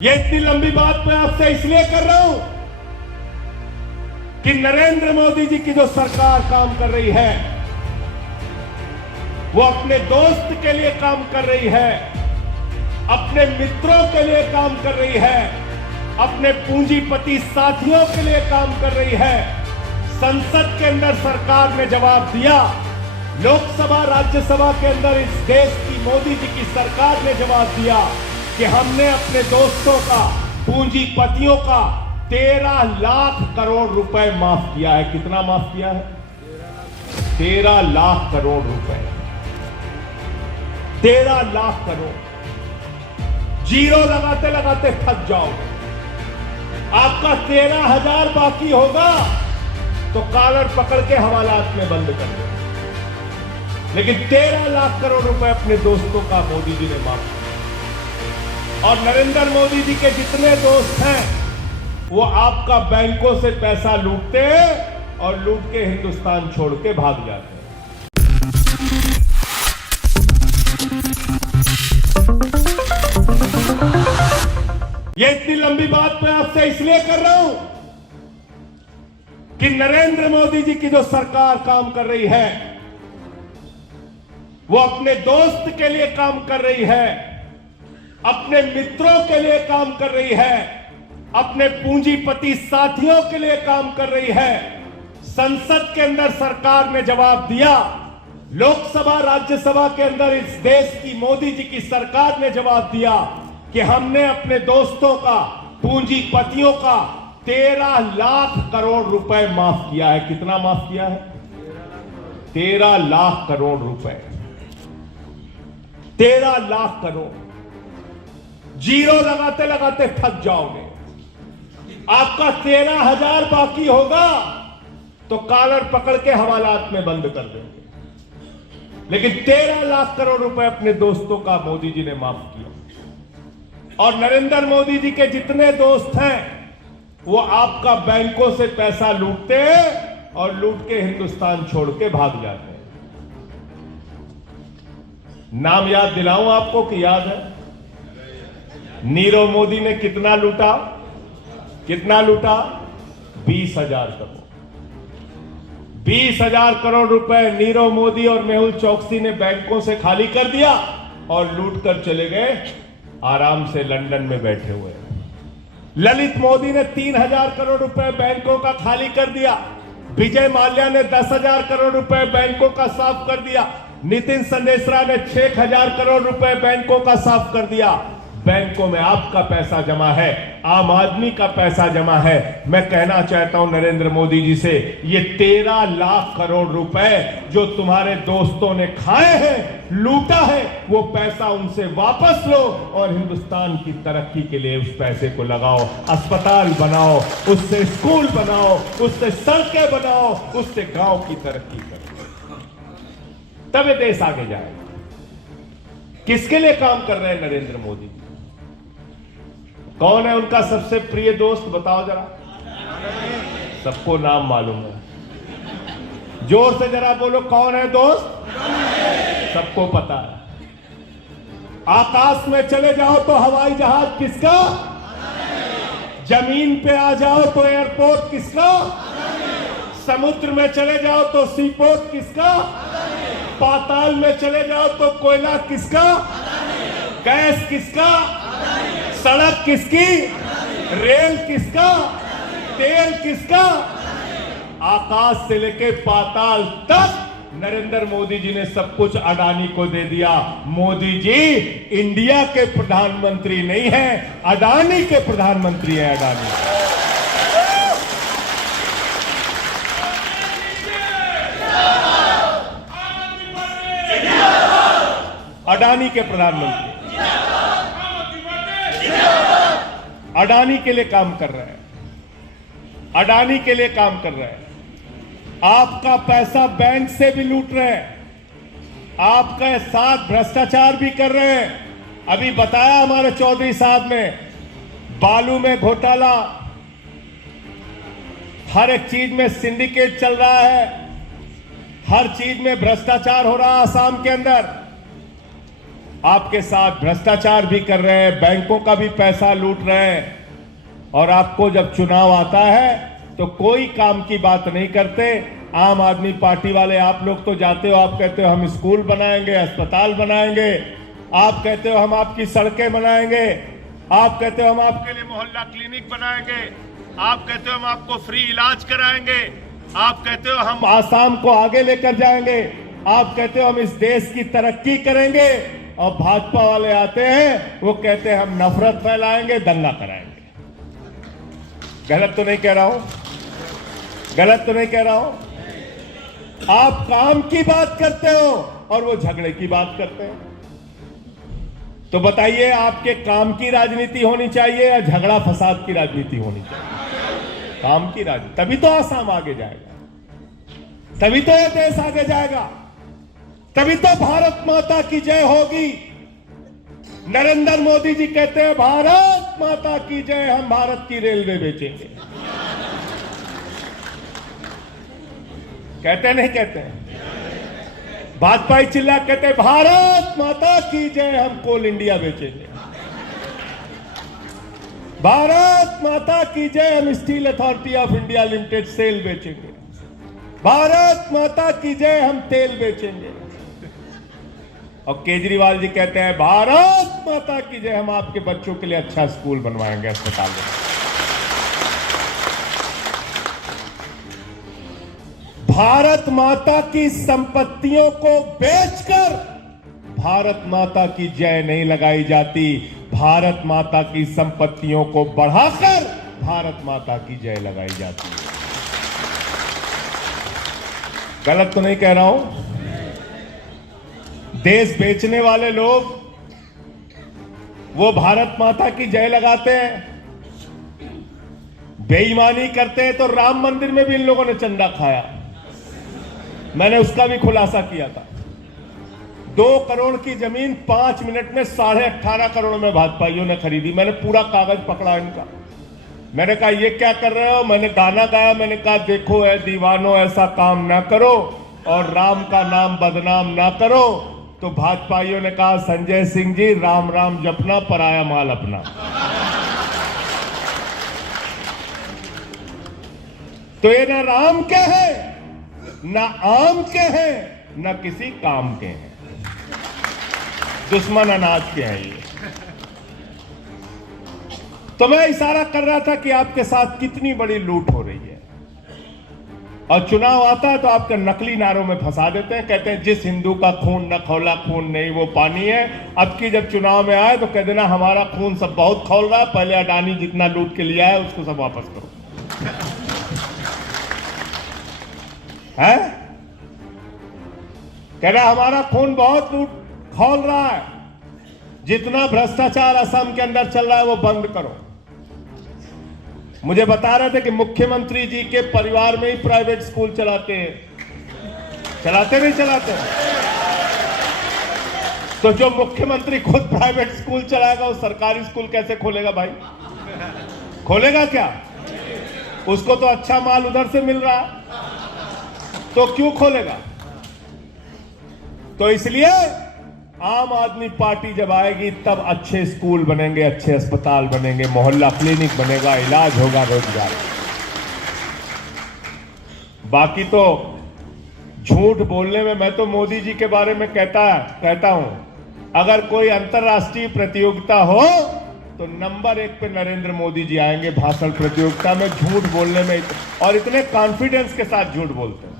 ये इतनी लंबी बात मैं आपसे इसलिए कर रहा हूं कि नरेंद्र मोदी जी की जो सरकार काम कर रही है वो अपने दोस्त के लिए काम कर रही है, अपने मित्रों के लिए काम कर रही है, अपने पूंजीपति साथियों के लिए काम कर रही है। संसद के अंदर सरकार ने जवाब दिया, लोकसभा राज्यसभा के अंदर इस देश की मोदी जी की सरकार ने जवाब दिया कि हमने अपने दोस्तों का, पूंजीपतियों का 13 लाख करोड़ रुपए माफ किया है। कितना माफ किया है? 13 लाख करोड़ रुपए। 13 लाख करोड़। जीरो लगाते लगाते थक जाओगे। आपका 13,000 बाकी होगा तो कॉलर पकड़ के हवालात में बंद कर दो, लेकिन 13 लाख करोड़ रुपए अपने दोस्तों का मोदी जी ने माफ किया। और नरेंद्र मोदी जी के जितने दोस्त हैं वो आपका बैंकों से पैसा लूटते हैं और लूट के हिंदुस्तान छोड़ के भाग जाते हैं। ये इतनी लंबी बात मैं आपसे इसलिए कर रहा हूं कि नरेंद्र मोदी जी की जो सरकार काम कर रही है वो अपने दोस्त के लिए काम कर रही है, अपने मित्रों के लिए काम कर रही है, अपने पूंजीपति साथियों के लिए काम कर रही है। संसद के अंदर सरकार ने जवाब दिया, लोकसभा राज्यसभा के अंदर इस देश की मोदी जी की सरकार ने जवाब दिया कि हमने अपने दोस्तों का, पूंजीपतियों का 13 लाख करोड़ रुपए माफ किया है। कितना माफ किया है? 13 लाख करोड़ रुपए। 13 लाख करोड़। जीरो लगाते लगाते थक जाओगे। आपका 13,000 बाकी होगा तो कॉलर पकड़ के हवालात में बंद कर देंगे, लेकिन 13 लाख करोड़ रुपए अपने दोस्तों का मोदी जी ने माफ किया। और नरेंद्र मोदी जी के जितने दोस्त हैं वो आपका बैंकों से पैसा लूटते हैं और लूट के हिंदुस्तान छोड़ के भाग जाते हैं। नाम याद दिलाऊं आपको कि याद है? नीरव मोदी ने कितना लूटा? कितना लूटा? 20,000 करोड़। 20,000 करोड़ रुपए नीरव मोदी और मेहुल चोकसी ने बैंकों से खाली कर दिया और लूट कर चले गए, आराम से लंदन में बैठे हुए। ललित मोदी ने 3,000 करोड़ रुपए बैंकों का खाली कर दिया। विजय माल्या ने 10,000 करोड़ रुपए बैंकों का साफ कर दिया। नितिन संदेशरा ने 6,000 करोड़ रुपए बैंकों का साफ कर दिया। बैंकों में आपका पैसा जमा है, आम आदमी का पैसा जमा है। मैं कहना चाहता हूं नरेंद्र मोदी जी से, ये 13 लाख करोड़ रुपए जो तुम्हारे दोस्तों ने खाए हैं, लूटा है, वो पैसा उनसे वापस लो और हिंदुस्तान की तरक्की के लिए उस पैसे को लगाओ। अस्पताल बनाओ, उससे स्कूल बनाओ, उससे सड़कें बनाओ, उससे गांव की तरक्की करो, तब ये देश आगे जाएगा। किसके लिए काम कर रहे हैं नरेंद्र मोदी जी? कौन है उनका सबसे प्रिय दोस्त? बताओ जरा। सबको नाम मालूम है। जोर से जरा बोलो, कौन है दोस्त? सबको पता है। आकाश में चले जाओ तो हवाई जहाज किसका? जमीन पे आ जाओ तो एयरपोर्ट किसका? समुद्र में चले जाओ तो सीपोर्ट किसका? पाताल में चले जाओ तो कोयला किसका? गैस किसका? सड़क किसकी? रेल किसका? तेल किसका? आकाश से लेके पाताल तक नरेंद्र मोदी जी ने सब कुछ अडानी को दे दिया। मोदी जी इंडिया के प्रधानमंत्री नहीं है, अडानी के प्रधानमंत्री है। अडानी अडानी के प्रधानमंत्री, अडानी के लिए काम कर रहे हैं। अडानी के लिए काम कर रहे हैं। आपका पैसा बैंक से भी लूट रहे हैं, आपके साथ भ्रष्टाचार भी कर रहे हैं। अभी बताया हमारे चौधरी साहब ने, बालू में घोटाला, हर एक चीज में सिंडिकेट चल रहा है, हर चीज में भ्रष्टाचार हो रहा है। आसाम के अंदर आपके साथ भ्रष्टाचार भी कर रहे हैं, बैंकों का भी पैसा लूट रहे हैं, और आपको जब चुनाव आता है तो कोई काम की बात नहीं करते। आम आदमी पार्टी वाले आप लोग तो जाते हो, आप कहते हो हम स्कूल बनाएंगे, अस्पताल बनाएंगे, आप कहते हो हम आपकी सड़कें बनाएंगे, आप कहते हो हम आपके लिए मोहल्ला क्लिनिक बनाएंगे, आप कहते हो हम आपको फ्री इलाज कराएंगे, आप कहते हो हम आसाम को आगे लेकर जाएंगे, आप कहते हो हम इस देश की तरक्की करेंगे, और भाजपा वाले आते हैं वो कहते हैं हम नफरत फैलाएंगे, दंगा कराएंगे। गलत तो नहीं कह रहा हूं? गलत तो नहीं कह रहा हूं? आप काम की बात करते हो और वो झगड़े की बात करते हैं। तो बताइए, आपके काम की राजनीति होनी चाहिए या झगड़ा फसाद की राजनीति होनी चाहिए? काम की राजनीति, तभी तो आसाम आगे जाएगा, तभी तो ये देश आगे जाएगा, तभी तो भारत माता की जय होगी। नरेंद्र मोदी जी कहते हैं भारत माता की जय, हम भारत की रेलवे बेचेंगे। कहते नहीं कहते हैं? भाजपा चिल्ला कहते हैं भारत माता की जय, हम कोल इंडिया बेचेंगे। भारत माता की जय, हम steel authority of India limited SAIL बेचेंगे। भारत माता की जय, हम तेल बेचेंगे। और केजरीवाल जी कहते हैं भारत माता की जय, हम आपके बच्चों के लिए अच्छा स्कूल बनवाएंगे, अस्पताल बनवाएंगे। भारत माता की संपत्तियों को बेचकर भारत माता की जय नहीं लगाई जाती, भारत माता की संपत्तियों को बढ़ाकर भारत माता की जय लगाई जाती है। गलत तो नहीं कह रहा हूं? देश बेचने वाले लोग वो भारत माता की जय लगाते हैं, बेईमानी करते हैं। तो राम मंदिर में भी इन लोगों ने चंदा खाया, मैंने उसका भी खुलासा किया था। 2 करोड़ की जमीन 5 मिनट में 18.5 करोड़ में भाजपाइयों ने खरीदी। मैंने पूरा कागज पकड़ा इनका, मैंने कहा ये क्या कर रहे हो? मैंने गाना गाया, मैंने कहा देखो ऐ दीवानो ऐसा काम ना करो और राम का नाम बदनाम ना करो। तो भाजपाइयों ने कहा संजय सिंह जी राम राम जपना, पराया माल अपना। तो ये ना राम के हैं, ना आम के हैं, ना किसी काम के हैं, दुश्मन अनाज के हैं ये। तो मैं इशारा कर रहा था कि आपके साथ कितनी बड़ी लूट हो रही है, और चुनाव आता है तो आपके नकली नारों में फंसा देते हैं। कहते हैं जिस हिंदू का खून न खौला खून नहीं वो पानी है। अब की जब चुनाव में आए तो कह देना हमारा खून सब बहुत खौल रहा है, पहले अडानी जितना लूट के लिया है उसको सब वापस करो। है कह रहा हमारा खून बहुत लूट खौल रहा है, जितना भ्रष्टाचार असम के अंदर चल रहा है वो बंद करो। मुझे बता रहे थे कि मुख्यमंत्री जी के परिवार में ही प्राइवेट स्कूल चलाते हैं, चलाते नहीं चलाते? तो जो मुख्यमंत्री खुद प्राइवेट स्कूल चलाएगा वो सरकारी स्कूल कैसे खोलेगा भाई? खोलेगा क्या? उसको तो अच्छा माल उधर से मिल रहा है, तो क्यों खोलेगा? तो इसलिए आम आदमी पार्टी जब आएगी तब अच्छे स्कूल बनेंगे, अच्छे अस्पताल बनेंगे, मोहल्ला क्लिनिक बनेगा, इलाज होगा, रोजगार। बाकी तो झूठ बोलने में, मैं तो मोदी जी के बारे में कहता हूं अगर कोई अंतर्राष्ट्रीय प्रतियोगिता हो तो नंबर 1 पे नरेंद्र मोदी जी आएंगे भाषण प्रतियोगिता में, झूठ बोलने में। और इतने कॉन्फिडेंस के साथ झूठ बोलते हैं,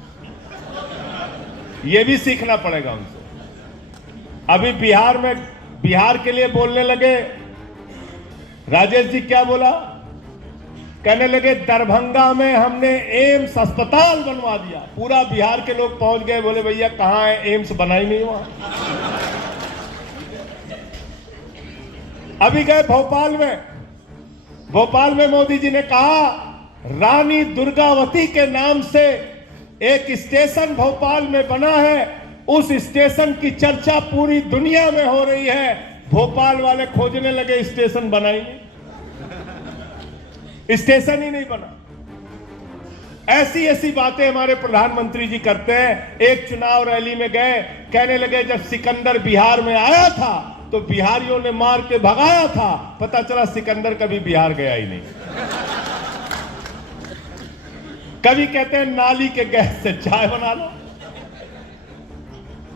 यह भी सीखना पड़ेगा उनसे। अभी बिहार के लिए बोलने लगे, राजेश जी क्या बोला? कहने लगे दरभंगा में हमने एम्स अस्पताल बनवा दिया। पूरा बिहार के लोग पहुंच गए, बोले भैया कहां है एम्स? बना ही नहीं हुआ। अभी गए भोपाल में मोदी जी ने कहा रानी दुर्गावती के नाम से एक स्टेशन भोपाल में बना है, उस स्टेशन की चर्चा पूरी दुनिया में हो रही है। भोपाल वाले खोजने लगे, स्टेशन बना ही नहीं, स्टेशन ही नहीं बना। ऐसी ऐसी बातें हमारे प्रधानमंत्री जी करते हैं। एक चुनाव रैली में गए, कहने लगे जब सिकंदर बिहार में आया था तो बिहारियों ने मार के भगाया था। पता चला सिकंदर कभी बिहार गया ही नहीं। कभी कहते हैं नाली के गैस से चाय बना लो,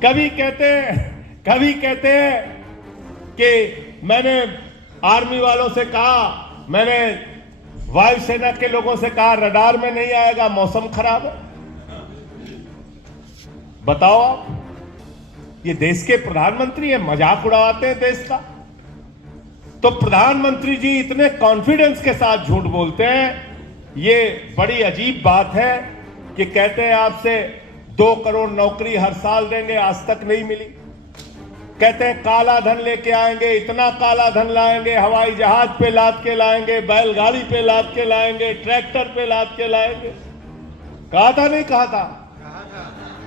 कभी कहते हैं कि मैंने आर्मी वालों से कहा, मैंने वायुसेना के लोगों से कहा रडार में नहीं आएगा, मौसम खराब है। बताओ आप, ये देश के प्रधानमंत्री हैं, मजाक उड़ाते हैं देश का। तो प्रधानमंत्री जी इतने कॉन्फिडेंस के साथ झूठ बोलते हैं, ये बड़ी अजीब बात है कि कहते हैं आपसे 2 करोड़ नौकरी हर साल देंगे, आज तक नहीं मिली। कहते हैं काला धन लेके आएंगे, इतना काला धन लाएंगे, हवाई जहाज पे लाद के लाएंगे, बैलगाड़ी पे लाद के लाएंगे, ट्रैक्टर पे लाद के लाएंगे। कहा था नहीं कहा था?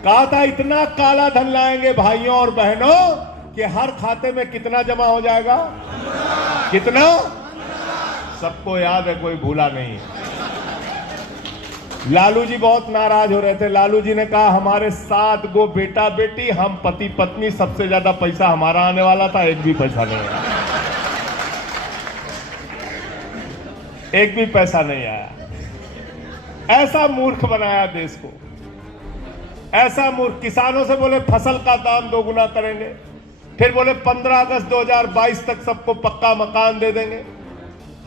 कहा था इतना काला धन लाएंगे भाइयों और बहनों कि हर खाते में कितना जमा हो जाएगा? कितना? सबको याद है, कोई भूला नहीं। लालू जी बहुत नाराज हो रहे थे। लालू जी ने कहा हमारे 7 गो बेटा बेटी, हम पति पत्नी, सबसे ज्यादा पैसा हमारा आने वाला था, एक भी पैसा नहीं आया, एक भी पैसा नहीं आया। ऐसा मूर्ख बनाया देश को, ऐसा मूर्ख। किसानों से बोले फसल का दाम 2 गुना करेंगे, फिर बोले 15 अगस्त 2022 तक सबको पक्का मकान दे देंगे।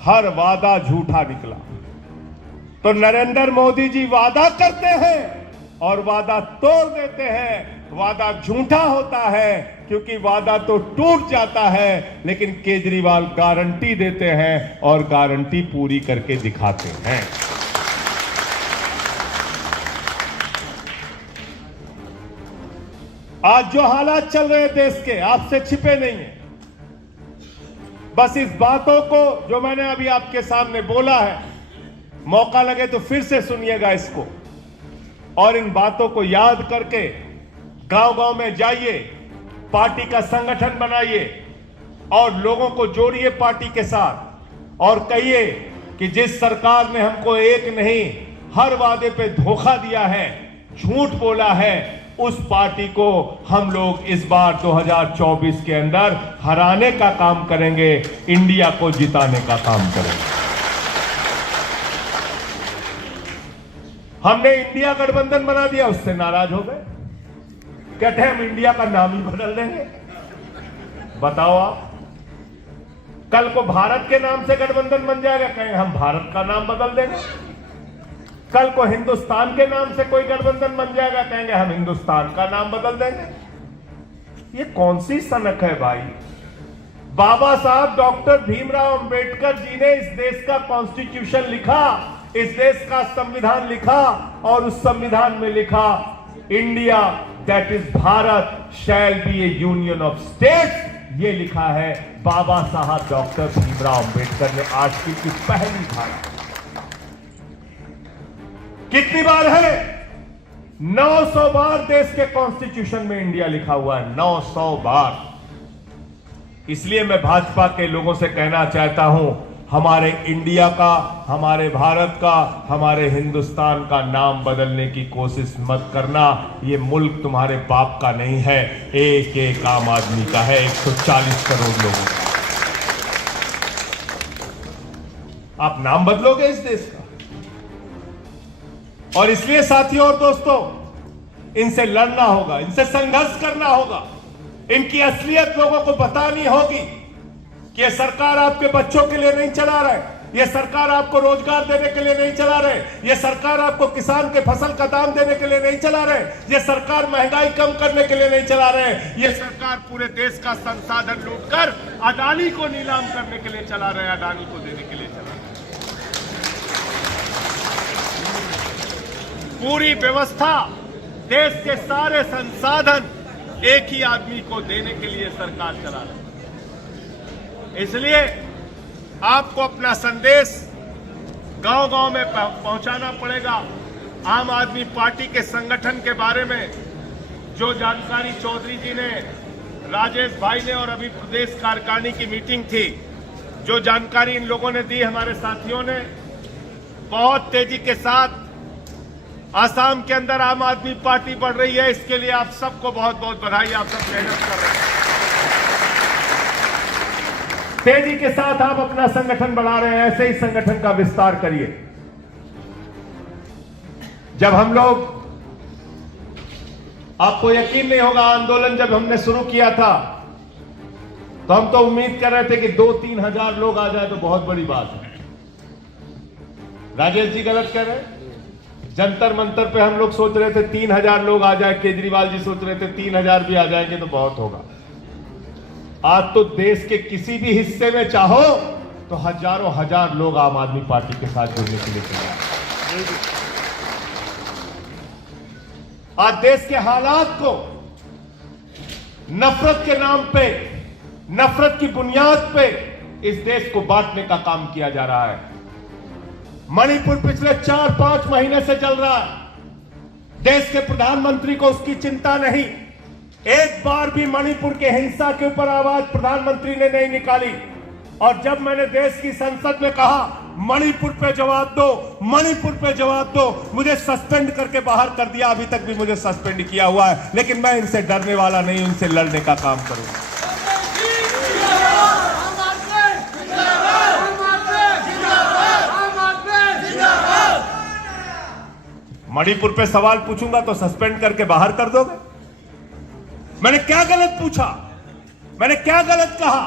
हर वादा झूठा निकला। तो नरेंद्र मोदी जी वादा करते हैं और वादा तोड़ देते हैं। वादा झूठा होता है क्योंकि वादा तो टूट जाता है, लेकिन केजरीवाल गारंटी देते हैं और गारंटी पूरी करके दिखाते हैं। आज जो हालात चल रहे हैं देश के, आपसे छिपे नहीं है। बस इस बातों को जो मैंने अभी आपके सामने बोला है, मौका लगे तो फिर से सुनिएगा इसको, और इन बातों को याद करके गांव-गांव में जाइए, पार्टी का संगठन बनाइए और लोगों को जोड़िए पार्टी के साथ और कहिए कि जिस सरकार ने हमको एक नहीं हर वादे पे धोखा दिया है, झूठ बोला है, उस पार्टी को हम लोग इस बार 2024 के अंदर हराने का काम करेंगे, इंडिया को जिताने का काम करेंगे। हमने इंडिया गठबंधन बना दिया, उससे नाराज हो गए, कहते हैं हम इंडिया का नाम ही बदल देंगे। बताओ आप, कल को भारत के नाम से गठबंधन बन जाएगा, कहेंगे हम भारत का नाम बदल देंगे। कल को हिंदुस्तान के नाम से कोई गठबंधन बन जाएगा, कहेंगे हम हिंदुस्तान का नाम बदल देंगे। ये कौन सी सनक है भाई? बाबा साहब डॉक्टर भीमराव अंबेडकर जी ने इस देश का कॉन्स्टिट्यूशन लिखा, इस देश का संविधान लिखा और उस संविधान में लिखा India that is Bharat shall be A union of states. ये लिखा है बाबा साहब डॉक्टर भीमराव अंबेडकर ने आर्टिकल की पहली धारा। कितनी बार है? 900 बार देश के कॉन्स्टिट्यूशन में इंडिया लिखा हुआ है, 900 बार। इसलिए मैं भाजपा के लोगों से कहना चाहता हूं, हमारे इंडिया का, हमारे भारत का, हमारे हिंदुस्तान का नाम बदलने की कोशिश मत करना। ये मुल्क तुम्हारे बाप का नहीं है, एक एक आम आदमी का है, 140 करोड़ लोगों का। आप नाम बदलोगे इस देश का। और इसलिए साथियों और दोस्तों, इनसे लड़ना होगा, इनसे संघर्ष करना होगा, इनकी असलियत लोगों को बतानी होगी कि ये सरकार आपके बच्चों के लिए नहीं चला रहे, ये सरकार आपको रोजगार देने के लिए नहीं चला रहे, ये सरकार आपको किसान के फसल का दाम देने के लिए नहीं चला रहे, ये सरकार महंगाई कम करने के लिए नहीं चला रहे, ये सरकार पूरे देश का संसाधन लूटकर अडानी को नीलाम करने के लिए चला रहे, अडानी को देने के लिए चला रहे। पूरी व्यवस्था, देश के सारे संसाधन एक ही आदमी को देने के लिए सरकार चला रही है। इसलिए आपको अपना संदेश गांव-गांव में पहुंचाना पड़ेगा। आम आदमी पार्टी के संगठन के बारे में जो जानकारी चौधरी जी ने, राजेश भाई ने और अभी प्रदेश कार्यकारिणी की मीटिंग थी, जो जानकारी इन लोगों ने दी, हमारे साथियों ने बहुत तेजी के साथ आसाम के अंदर आम आदमी पार्टी बढ़ रही है, इसके लिए आप सबको बहुत बहुत बधाई। आप सब मेहनत कर रहे हैं, तेजी के साथ आप अपना संगठन बढ़ा रहे हैं, ऐसे ही संगठन का विस्तार करिए। जब हम लोग, आपको यकीन नहीं होगा, आंदोलन जब हमने शुरू किया था तो हम तो उम्मीद कर रहे थे कि 2-3 हजार लोग आ जाए तो बहुत बड़ी बात है। राजेश जी गलत कह रहे हैं। जंतर मंतर पे हम लोग सोच रहे थे 3,000 लोग आ जाए, केजरीवाल जी सोच रहे थे 3,000 भी आ जाएंगे तो बहुत होगा। आज तो देश के किसी भी हिस्से में चाहो तो हजारों हजार लोग आम आदमी पार्टी के साथ जुड़ने के लिए तैयार हैं। आज देश के हालात को नफरत के नाम पे, नफरत की बुनियाद पे इस देश को बांटने का काम किया जा रहा है। मणिपुर पिछले 4-5 महीने से चल रहा है। देश के प्रधानमंत्री को उसकी चिंता नहीं। एक बार भी मणिपुर के हिंसा के ऊपर आवाज प्रधानमंत्री ने नहीं निकाली। और जब मैंने देश की संसद में कहा मणिपुर पे जवाब दो, मणिपुर पे जवाब दो, मुझे सस्पेंड करके बाहर कर दिया। अभी तक भी मुझे सस्पेंड किया हुआ है, लेकिन मैं इनसे डरने वाला नहीं, उनसे लड़ने का काम करूंगा। मणिपुर पे सवाल पूछूंगा तो सस्पेंड करके बाहर कर दोगे? मैंने क्या गलत पूछा? मैंने क्या गलत कहा?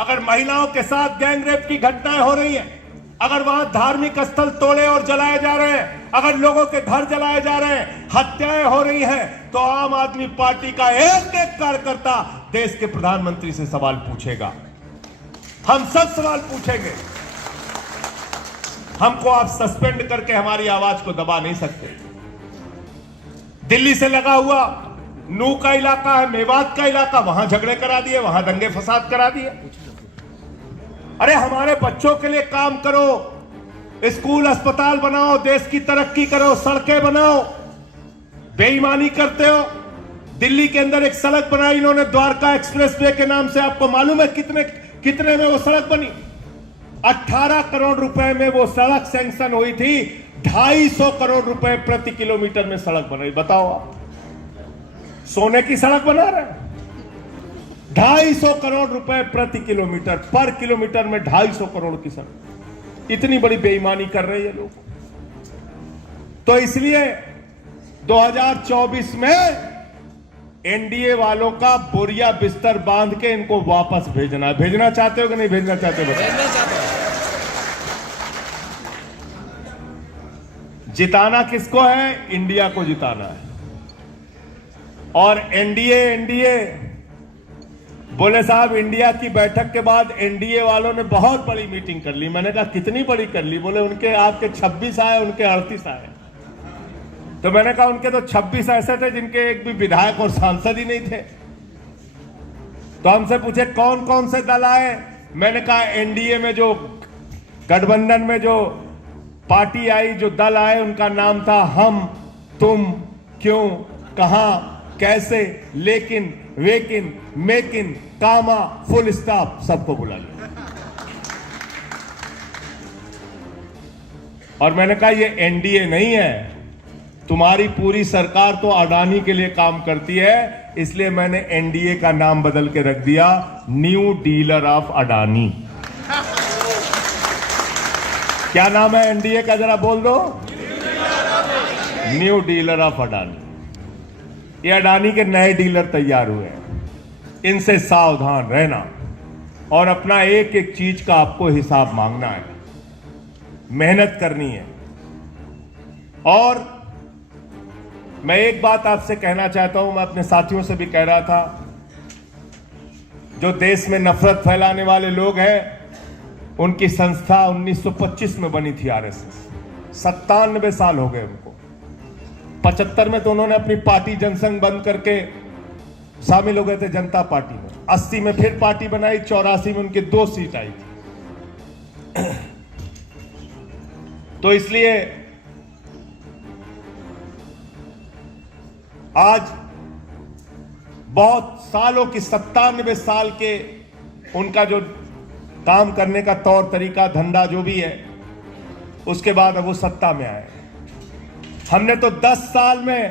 अगर महिलाओं के साथ गैंगरेप की घटनाएं हो रही हैं, अगर वहां धार्मिक स्थल तोड़े और जलाए जा रहे हैं, अगर लोगों के घर जलाए जा रहे हैं, हत्याएं हो रही हैं, तो आम आदमी पार्टी का एक एक कार्यकर्ता देश के प्रधानमंत्री से सवाल पूछेगा। हम सब सवाल पूछेंगे। हमको आप सस्पेंड करके हमारी आवाज को दबा नहीं सकते। दिल्ली से लगा हुआ नू का इलाका है, मेवात का इलाका, वहां झगड़े करा दिए, वहां दंगे फसाद करा दिए। अरे हमारे बच्चों के लिए काम करो, स्कूल अस्पताल बनाओ, देश की तरक्की करो, सड़कें बनाओ। बेईमानी करते हो। दिल्ली के अंदर एक सड़क बनाई इन्होंने द्वारका एक्सप्रेसवे के नाम से। आपको मालूम है कितने में वो सड़क बनी? 18 करोड़ रुपए में वो सड़क सैंक्शन हुई थी। 250 करोड़ रुपए प्रति किलोमीटर में सड़क बनाई। बताओ आप, सोने की सड़क बना रहे हैं। 250 करोड़ रुपए प्रति किलोमीटर, पर किलोमीटर में 250 करोड़ की सड़क। इतनी बड़ी बेईमानी कर रहे हैं लोग। तो इसलिए 2024 में एनडीए वालों का बोरिया बिस्तर बांध के इनको वापस भेजना है। भेजना चाहते हो कि नहीं भेजना चाहते हो? भेजना चाहते हो। जिताना किसको है? इंडिया को जिताना है। और एनडीए बोले साहब, इंडिया की बैठक के बाद एनडीए वालों ने बहुत बड़ी मीटिंग कर ली। मैंने कहा कितनी बड़ी कर ली? बोले उनके आपके 26 आए, उनके 38 आए। तो मैंने कहा उनके तो 26 ऐसे थे जिनके एक भी विधायक और सांसद ही नहीं थे। तो हमसे पूछे कौन कौन से दल आए? मैंने कहा एनडीए में जो गठबंधन में जो पार्टी आई, जो दल आए, उनका नाम था हम, तुम, क्यों, कहां, कैसे, लेकिन, वेकिन, मेकिन, कामा, फुल स्टॉप, सबको बुला लिया। और मैंने कहा ये एनडीए नहीं है, तुम्हारी पूरी सरकार तो अडानी के लिए काम करती है, इसलिए मैंने एनडीए का नाम बदल के रख दिया न्यू डीलर ऑफ अडानी। क्या नाम है एनडीए का? जरा बोल दो। New dealer of Adani. ये अडानी के नए डीलर तैयार हुए हैं। इनसे सावधान रहना और अपना एक एक चीज का आपको हिसाब मांगना है, मेहनत करनी है। और मैं एक बात आपसे कहना चाहता हूं, मैं अपने साथियों से भी कह रहा था, जो देश में नफरत फैलाने वाले लोग हैं, उनकी संस्था 1925 में बनी थी आरएसएस। 97 साल हो गए उनको। 75 में तो उन्होंने अपनी पार्टी जनसंघ बंद करके शामिल हो गए थे जनता पार्टी में। 80 में फिर पार्टी बनाई, 84 में उनकी 2 सीट आई थी। तो इसलिए आज बहुत सालों की 97 साल के उनका जो काम करने का तौर तरीका, धंधा जो भी है, उसके बाद अब वो सत्ता में आए। हमने तो 10 साल में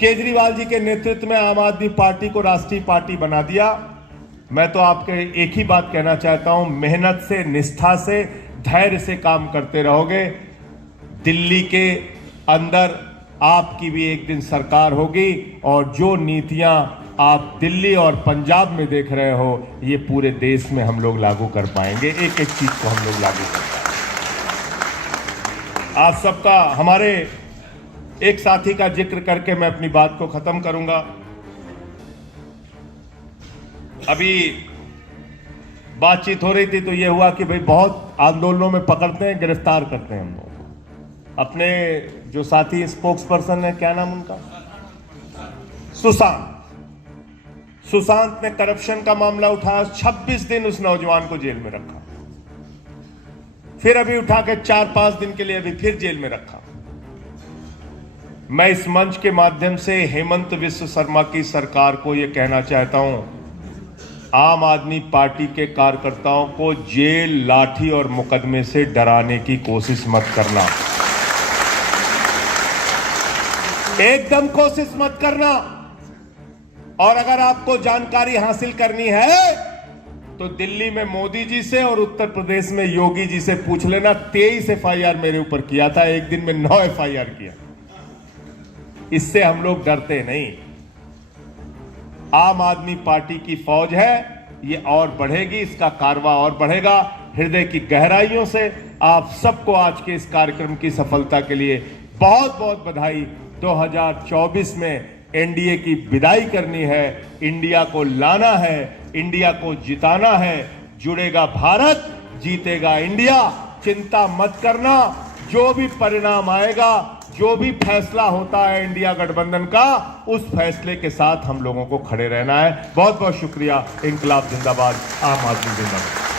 केजरीवाल जी के नेतृत्व में आम आदमी पार्टी को राष्ट्रीय पार्टी बना दिया। मैं तो आपके एक ही बात कहना चाहता हूं, मेहनत से, निष्ठा से, धैर्य से काम करते रहोगे। दिल्ली के अंदर आपकी भी एक दिन सरकार होगी और जो नीतियां आप दिल्ली और पंजाब में देख रहे हो, ये पूरे देश में हम लोग लागू कर पाएंगे। एक एक चीज को हम लोग लागू कर पाएंगे। आप सबका, हमारे एक साथी का जिक्र करके मैं अपनी बात को खत्म करूंगा। अभी बातचीत हो रही थी तो यह हुआ कि भाई बहुत आंदोलनों में पकड़ते हैं, गिरफ्तार करते हैं हम लोग। अपने जो साथी स्पोक्स पर्सन है, क्या नाम उनका, सुशांत ने करप्शन का मामला उठाया, 26 दिन उस नौजवान को जेल में रखा, फिर अभी उठा के 4-5 दिन के लिए अभी फिर जेल में रखा। मैं इस मंच के माध्यम से हेमंत बिस्व शर्मा की सरकार को यह कहना चाहता हूं, आम आदमी पार्टी के कार्यकर्ताओं को जेल, लाठी और मुकदमे से डराने की कोशिश मत करना, एकदम कोशिश मत करना। और अगर आपको जानकारी हासिल करनी है तो दिल्ली में मोदी जी से और उत्तर प्रदेश में योगी जी से पूछ लेना। 23 FIR मेरे ऊपर किया था, एक दिन में 9 FIR किया। इससे हम लोग डरते नहीं। आम आदमी पार्टी की फौज है, ये और बढ़ेगी, इसका कारवा और बढ़ेगा। हृदय की गहराइयों से आप सबको आज के इस कार्यक्रम की सफलता के लिए बहुत बहुत बधाई। 2024 में एनडीए की विदाई करनी है, इंडिया को लाना है, इंडिया को जिताना है। जुड़ेगा भारत, जीतेगा इंडिया। चिंता मत करना, जो भी परिणाम आएगा, जो भी फैसला होता है इंडिया गठबंधन का, उस फैसले के साथ हम लोगों को खड़े रहना है। बहुत बहुत शुक्रिया। इंकलाब जिंदाबाद, आम आदमी जिंदाबाद।